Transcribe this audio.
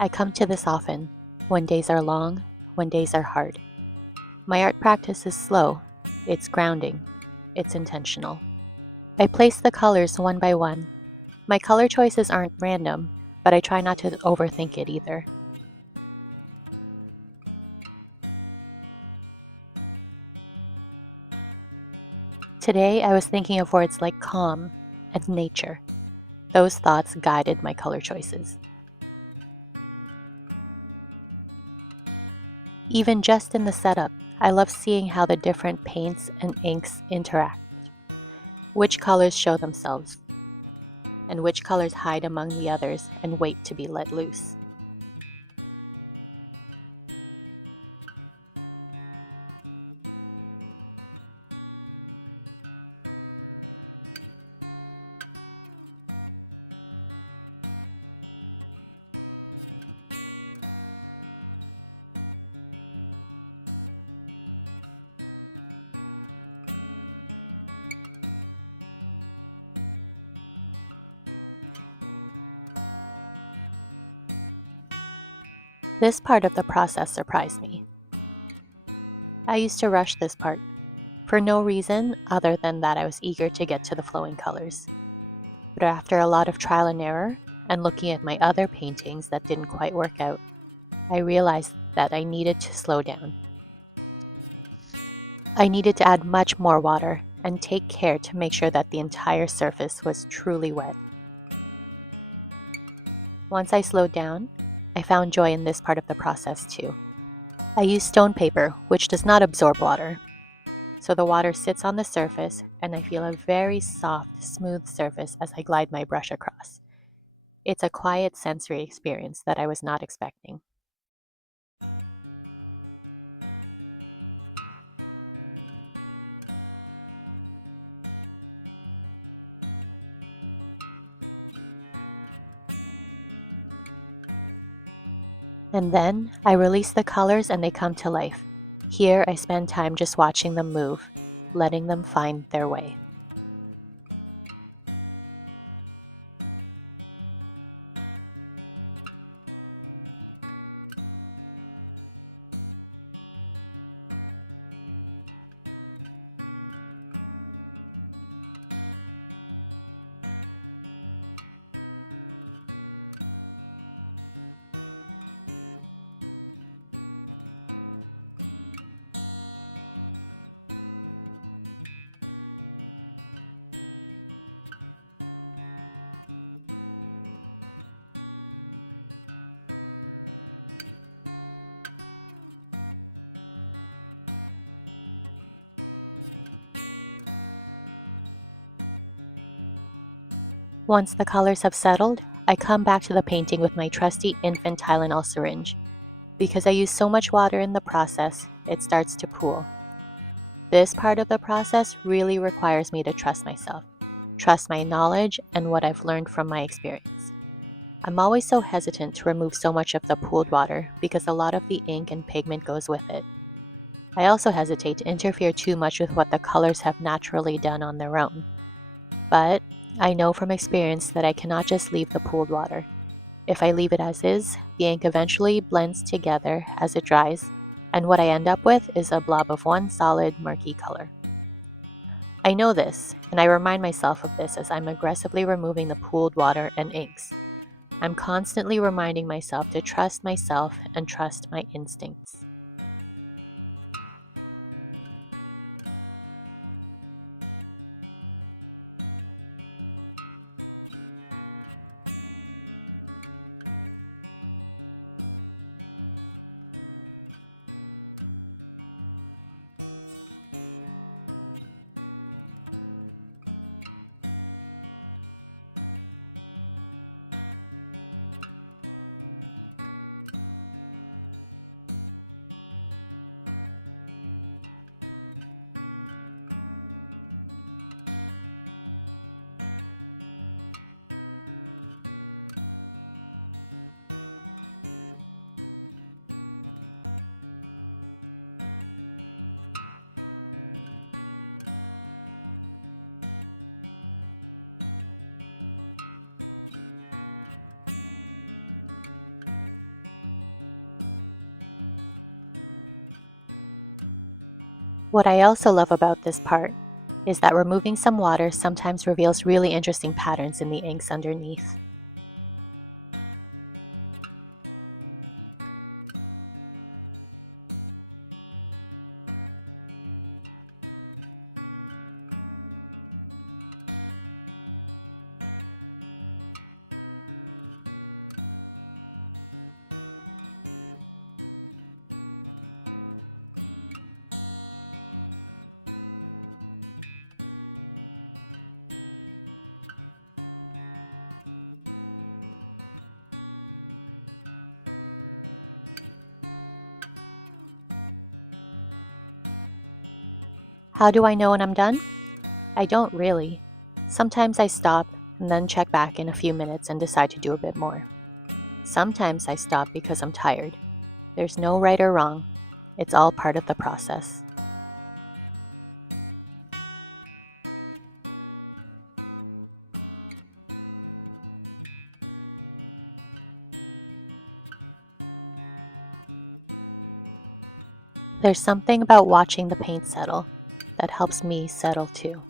I come to this often, when days are long, when days are hard. My art practice is slow, it's grounding, it's intentional. I place the colors one by one. My color choices aren't random, but I try not to overthink it either. Today, I was thinking of words like calm and nature. Those thoughts guided my color choices. Even just in the setup, I love seeing how the different paints and inks interact. Which colors show themselves, and which colors hide among the others and wait to be let loose. This part of the process surprised me. I used to rush this part, for no reason other than that I was eager to get to the flowing colors. But after a lot of trial and error, and looking at my other paintings that didn't quite work out, I realized that I needed to slow down. I needed to add much more water and take care to make sure that the entire surface was truly wet. Once I slowed down, I found joy in this part of the process too. I use stone paper, which does not absorb water. So the water sits on the surface and I feel a very soft, smooth surface as I glide my brush across. It's a quiet sensory experience that I was not expecting. And then I release the colors and they come to life. Here I spend time just watching them move, letting them find their way. Once the colors have settled, I come back to the painting with my trusty infant Tylenol syringe. Because I use so much water in the process, it starts to pool. This part of the process really requires me to trust myself, trust my knowledge and what I've learned from my experience. I'm always so hesitant to remove so much of the pooled water because a lot of the ink and pigment goes with it. I also hesitate to interfere too much with what the colors have naturally done on their own. But I know from experience that I cannot just leave the pooled water. If I leave it as is, the ink eventually blends together as it dries, and what I end up with is a blob of one solid, murky color. I know this, and I remind myself of this as I'm aggressively removing the pooled water and inks. I'm constantly reminding myself to trust myself and trust my instincts. What I also love about this part is that removing some water sometimes reveals really interesting patterns in the inks underneath. How do I know when I'm done? I don't really. Sometimes I stop and then check back in a few minutes and decide to do a bit more. Sometimes I stop because I'm tired. There's no right or wrong. It's all part of the process. There's something about watching the paint settle that helps me settle too.